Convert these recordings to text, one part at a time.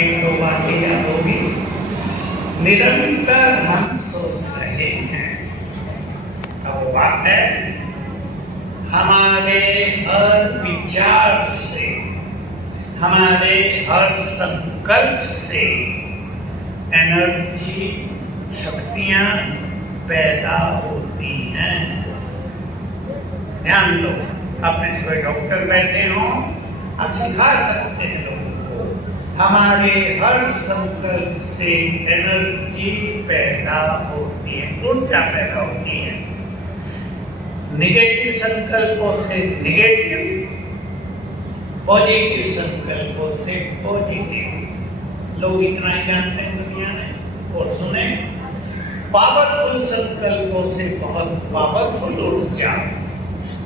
एक दो बातें याद होगी। निरंतर हम सोच रहे हैं। अब वो बात है, हमारे हर विचार से, हमारे हर संकल्प से एनर्जी, शक्तियां पैदा होती हैं। ध्यान दो, आप में से कोई डॉक्टर बैठे हो, आप सिखा सकते हैं लोगों को। हमारे हर संकल्प से एनर्जी पैदा होती है, ऊर्जा पैदा होती है। नेगेटिव संकल्पों से नेगेटिव, पॉजिटिव संकल्पों से पॉजिटिव। लोग इतना ही जानते हैं दुनिया में। और सुने, पावरफुल संकल्पों से बहुत पावरफुल ऊर्जा,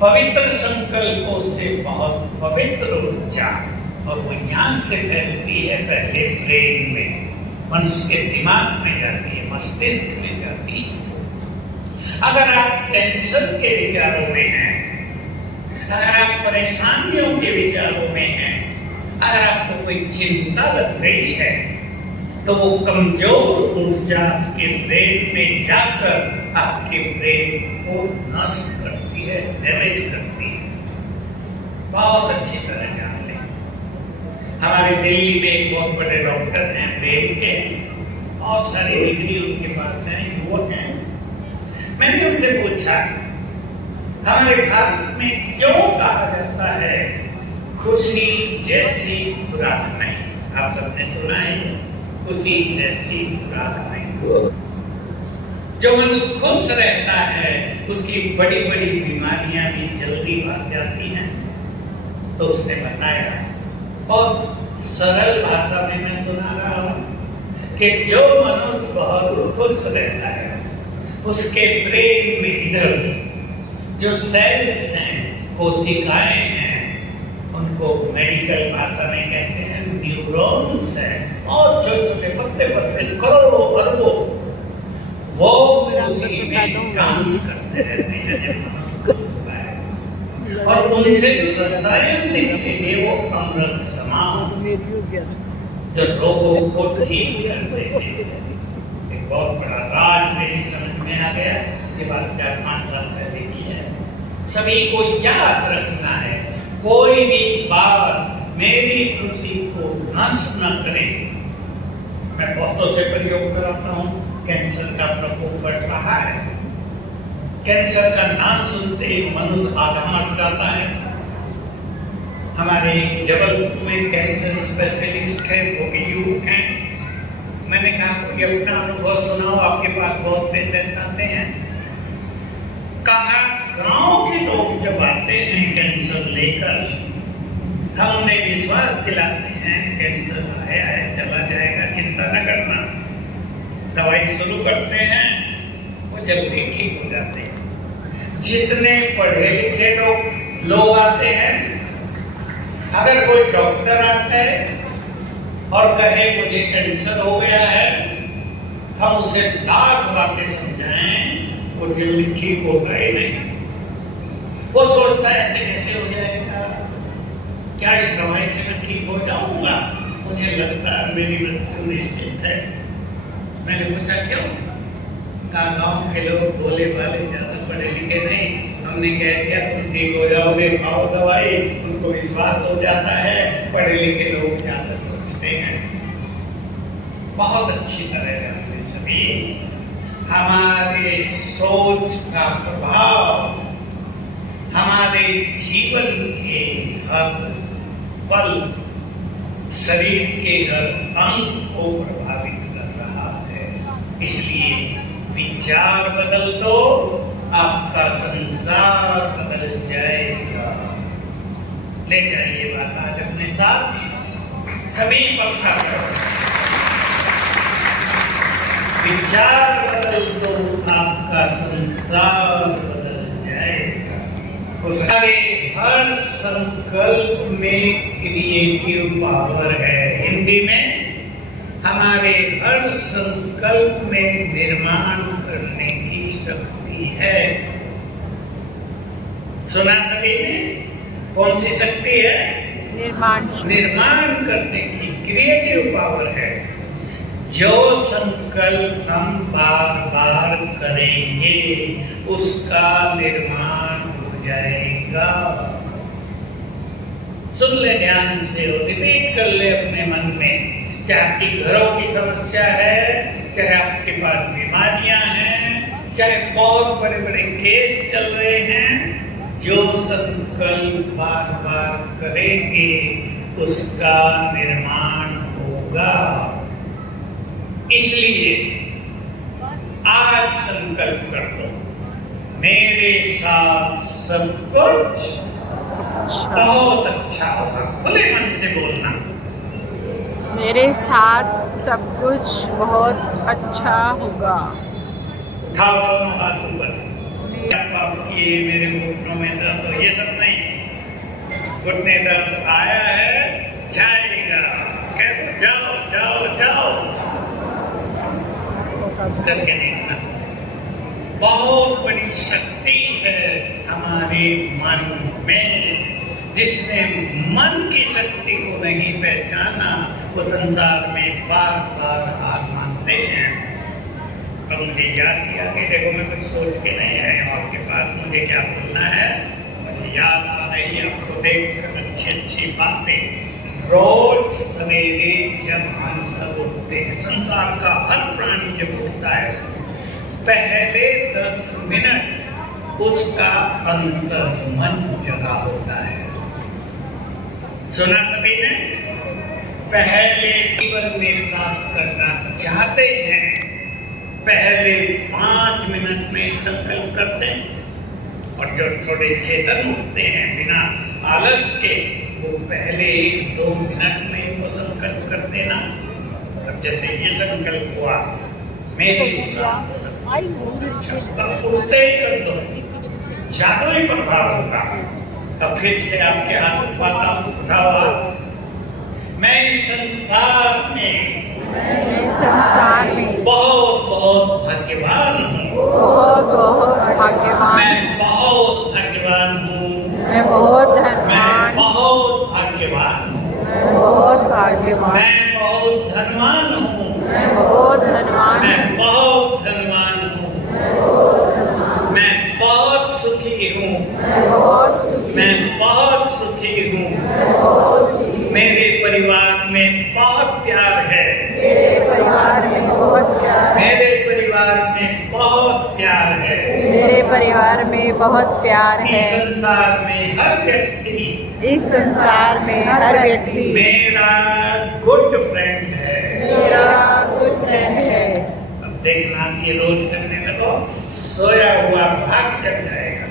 पवित्र संकल्पों से बहुत पवित्र ऊर्जा, और वो यहाँ से फैलती है पहले ब्रेन में, मनुष्य के दिमाग में जाती है, मस्तिष्क में जाती है। अगर आप टेंशन के विचारों में हैं, अगर आप परेशानियों के विचारों में हैं, अगर आपको कोई चिंता लग गई है, तो वो कमजोर ऊर्जा आपके ब्रेन में जाकर आपके ब्रेन को नष्ट करती है, डैमेज करती है। बहुत अच्छी तरह जान लें। हमारे दिल्ली में एक बहुत बड़े डॉक्टर हैं ब्रेन के, बहुत सारी डिग्री उनके पास हैं, युवक हैं। मैंने उनसे पूछा, हमारे भारत में क्यों कहा जाता है खुशी जैसी खुराक नहीं? आप सबने सुना है, खुशी जैसी खुराक नहीं। जो मन खुश रहता है उसकी बड़ी बड़ी बीमारियां भी जल्दी भाग जाती हैं। तो उसने बताया, बहुत सरल भाषा में मैं सुना रहा हूं, कि जो मनुष्य बहुत खुश रहता है उसके ब्रेन में इधर जो सेल्स हैं, कोशिकाएं हैं, उनको मेडिकल भाषा में कहते हैं न्यूरॉन्स हैं, और छोटे छोटे पतले पतले करोड़ों अरबों, वो उसी में डांस करते रहते हैं जब मनुष्य खुश होता है। और उनसे जो रसायन निकलेंगे वो अमृत समान, जो रोगों को ठीक कर देते हैं। एक बहुत बड़ा राज मेरी समझ में आ गया। ये बात 4-5 साल पहले की है। सभी को याद रखना है, कोई भी बात मेरी खुशी को नष्ट न करे। मैं बहुतों से प्रयोग कराता हूँ, कैंसर का प्रकोप बढ़ रहा है। कैंसर का नाम सुनते ही मनुष्य आधा मर जाता है। हमारे जबलपुर में कैंसर स्पेशलिस्ट है, वो भी युवक हैं। मैंने कहा कोई अपना अनुभव सुनाओ, आपके पास बहुत पेशेंट आते हैं। कहा गांव के लोग जब आते हैं कैंसर लेकर, हम उन्हें विश्वास दिलाते हैं कैंसर आया है, चला जाएगा, चिंता न करना। दवाई शुरू करते हैं, वो जल्दी ठीक हो जाते हैं। जितने पढ़े लिखे लोग आते हैं, अगर कोई डॉक्टर आता है और कहे मुझे कैंसर हो गया है, हम उसे लाख बातें समझाएं, वो जल्दी ठीक होगा ही नहीं। वो सोचता है ऐसे कैसे हो जाएगा, क्या इस दवाई से मैं ठीक हो जाऊंगा? मुझे लगता है मेरी मृत्यु निश्चित है। मैंने पूछा क्यों? कहा गांव के लोग भोले भाले, ज्यादा पढ़े लिखे नहीं, हमने कह दिया तुम ठीक हो जाओगे, खाओ दवाई, उनको विश्वास हो जाता है। पढ़े लिखे लोग ज्यादा सोचते हैं। बहुत अच्छी तरह जानते सभी, हमारे सोच का प्रभाव हमारे जीवन के हर पल, शरीर के हर अंग को प्रभावित कर रहा है। इसलिए विचार बदल दो, आपका संसार बदल जाएगा। ले जाइए बात आज अपने साथ, सभी पक्का करो। विचार बदल दो, आपका संसार बदल जाएगा। हमारे हर संकल्प में क्रिएटिव पावर है। हिंदी में हमारे हर संकल्प में निर्माण करने की शक्ति है। सुना सभी ने? कौन सी शक्ति है? निर्माण करने की क्रिएटिव पावर है। जो संकल्प हम बार बार करेंगे उसका निर्माण हो जाएगा। सुन ले ध्यान से और रिपीट कर ले अपने मन में। चाहे आपकी घरों की समस्या है, चाहे आपके पास बीमारियां हैं, चाहे बहुत बड़े बड़े केस चल रहे हैं, जो संकल्प बार बार करेंगे उसका निर्माण होगा। इसलिए आज संकल्प कर दो, मेरे साथ सब कुछ बहुत अच्छा होगा। खुले मन से बोलना, मेरे साथ सब कुछ बहुत अच्छा होगा। उठाओ दोनों हाथ ऊपर। आपकी मेरे घुटनों में दर्द हो, ये सब नहीं। घुटने दर्द आया है, जाएगा। कह दो जाओ जाओ जाओ करके देखना। बहुत बड़ी शक्ति है हमारे मन में। जिसने मन की शक्ति को नहीं पहचाना वो संसार में बार बार हार मानते हैं। अब मुझे याद दिया कि देखो मैं कुछ सोच के नहीं आया हूँ आपके पास, मुझे क्या बोलना है। मुझे याद आ रही है आपको देखकर अच्छी अच्छी बातें। रोज सवेरे जब हम सब उठते हैं, संसार का हर प्राणी जब उठता है, पहले 10 मिनट उसका अंतर मन जगा होता है। सुना सभी ने? पहले जीवन में प्राप्त करना चाहते हैं, पहले 5 मिनट में संकल्प करते हैं। और जो थोड़े चेतन उठते हैं बिना आलस के, वो पहले 1-2 मिनट में वो संकल्प कर देना। अब जैसे ये संकल्प हुआ, मेरे साथ सब अच्छा, उठते ही कर दो, जादुई प्रभाव होगा। अब फिर से आपके हाथ उठाता हूँ, उठाओ हाथ। मैं इस संसार में बहुत बहुत भाग्यवान हूँ। बहुत बहुत भाग्यवान। मैं बहुत भाग्यवान हूँ। मैं बहुत मैं धनवान। बहुत भाग्यवान हूँ। मैं बहुत भाग्यवान। मैं बहुत धनवान हूँ। मैं बहुत धनवान। मैं बहुत धनवान हूँ। मैं बहुत सुखी हूँ। मैं बहुत सुखी। मैं बहुत सुखी हूँ। मेरे परिवार में बहुत प्यार है। मेरे परिवार में बहुत प्यार है। मेरे परिवार में बहुत प्यार है। मेरे परिवार में बहुत प्यार इस है। संसार में हर व्यक्ति, इस संसार में हर व्यक्ति मेरा गुड फ्रेंड है। मेरा गुड फ्रेंड है। अब देखना ये रोज करने लगो, सोया हुआ भाग जग जाएगा।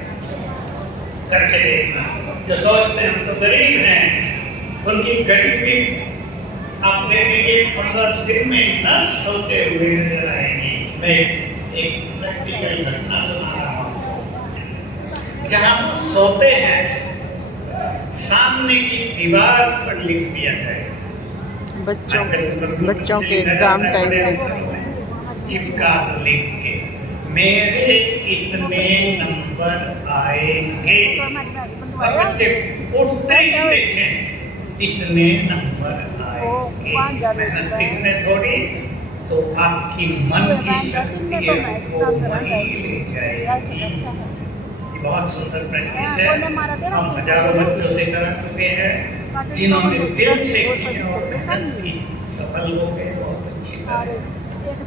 करके देखना। जो सोचते हैं हम तो गरीब हैं, उनकी गरीबी आप देखेंगे 15 दिन में न सोते हुए नजर आएगी। मैं एक प्रैक्टिकल घटना सुना रहा हूँ। जहाँ वो सोते हैं, सामने की दीवार पर लिख दिया जाए, बच्चों के एग्जाम टाइम में चिपका दो लिख के, मेरे इतने नंबर आएंगे। और बच्चे उठते ही देखें इतने नंबर आएंगे। मेहनत दिखने थोड़ी, तो आपकी मन की शक्ति आपको वहीं ले जाएगी। ये बहुत सुंदर प्रैक्टिस है। हम हजारों बच्चों से कर चुके हैं, जिन्होंने दिल से की और मेहनत की, सफल हो गए बहुत अच्छी तरह।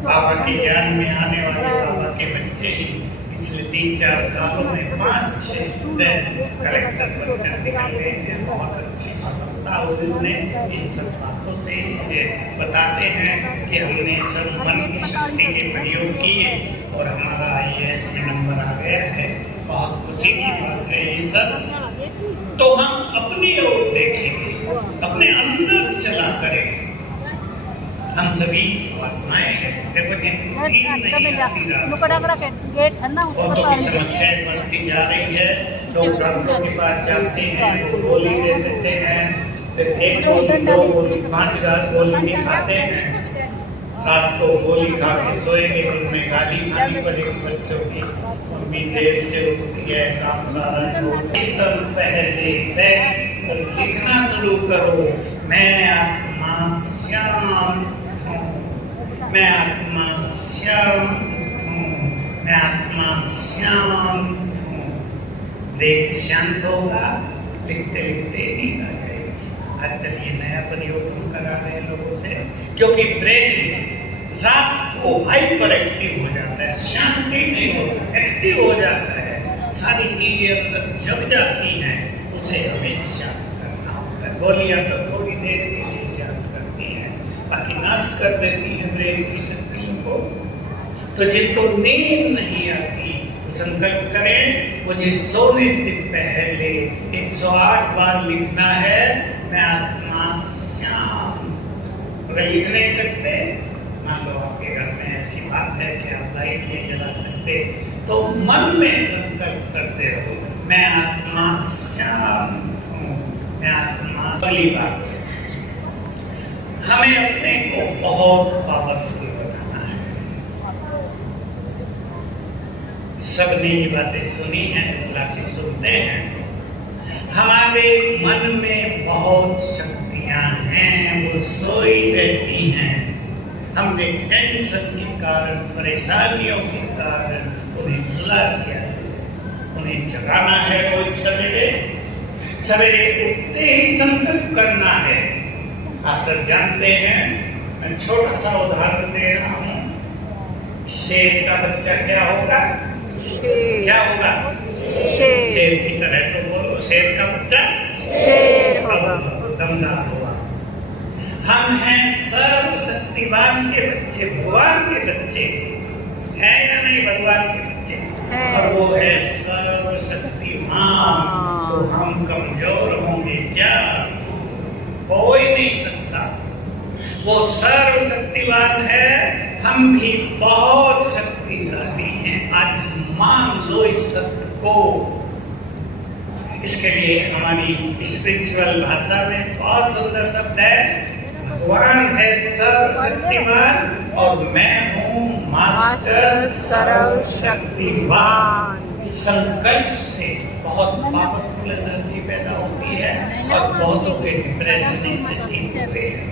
बाबा के ज्ञान में आने वाले बाबा के बच्चे ही पिछले 3-4 सालों में 5-6 स्टूडेंट कलेक्टर बनकर निकल गए हैं। बहुत अच्छी सफलता हुई उन्हें। इन सब बातों से मुझे बताते हैं कि हमने सब मन की शक्ति के प्रयोग किए और हमारा IAS में नंबर आ गया है। बहुत खुशी की बात है ये सब। तो हम अपनी ओर देखेंगे, अपने अंदर चला करें। हम सभी आत्माएं हैं। देखो जिनकी समस्याएं बढ़ती जा रही है, तो डॉक्टर के पास जाते हैं, वो गोली दे देते हैं, फिर 1 गोली 2 गोली 5 गोली भी खाते हैं। रात को गोली खा के सोएंगे, दिन में गाली खानी पड़ेगी बच्चों की। मम्मी देर से उठती है, काम सारा छोड़ के पहले पर लिखना शुरू करो, मैं आत्मा शांत हूँ, मैं आत्मा शांत हूँ, मैं आत्मा शांत हूँ। ब्रेक शांत होगा, लिखते लिखते नींद आ जाएगी। आजकल ये नया प्रयोग हम करा रहे हैं लोगों से, क्योंकि ब्रेन रात को हाइपर एक्टिव हो जाता है, शांति नहीं होता, एक्टिव हो जाता है, सारी चीजें अंदर जग जाती हैं, उसे हमें शांत करना होता है। गोलियां तो थोड़ी देर के लिए शांत करती हैं, बाकी नाश कर देती है ब्रेन की शक्ति को। तो जिनको नींद नहीं आती वो संकल्प करें, मुझे सोने से पहले 108 बार लिखना है, मैं आत्मा शांत। अगर लिख नहीं सकते, मान लो आपके घर में ऐसी बात है कि आप लाइट नहीं जला सकते, तो मन में संकल्प करते रहो, मैं आत्मा शांत हूँ, मैं आत्मा। अगली बात, हमें अपने को बहुत पावरफुल बनाना है। सबने ये बातें सुनी हैं, क्लासेस सुनते हैं। हमारे मन में बहुत शक्तियां हैं, वो सोई रहती हैं। हमने टेंशन के कारण, परेशानियों के कारण उन्हें सुला दिया है। उन्हें जगाना है रोज सवेरे, सवेरे उठते ही संकल्प करना है। आप सब जानते हैं, मैं छोटा सा उदाहरण दे रहा हूँ। शेर का बच्चा क्या होगा? क्या होगा? शेर की तरह। तो बोलो, शेर का बच्चा शेर होगा, दमदार होगा। हम हैं सर्वशक्तिमान के बच्चे, भगवान के बच्चे हैं या नहीं? भगवान के बच्चे, और वो है सर्वशक्तिमान। तो हम कमजोर होंगे क्या? हो ही नहीं सकता। वो सर्वशक्तिमान है, हम भी बहुत शक्तिशाली हैं। आज मान लो इस सत्य को। इसके लिए हमारी स्पिरिचुअल भाषा में बहुत सुंदर शब्द है, भगवान है सर्वशक्तिमान और मैं हूँ मास्टर सर्वशक्तिमान। इस संकल्प से बहुत पावरफुल एनर्जी पैदा होती है और बहुतों के डिप्रेशन से ठीक होते हैं।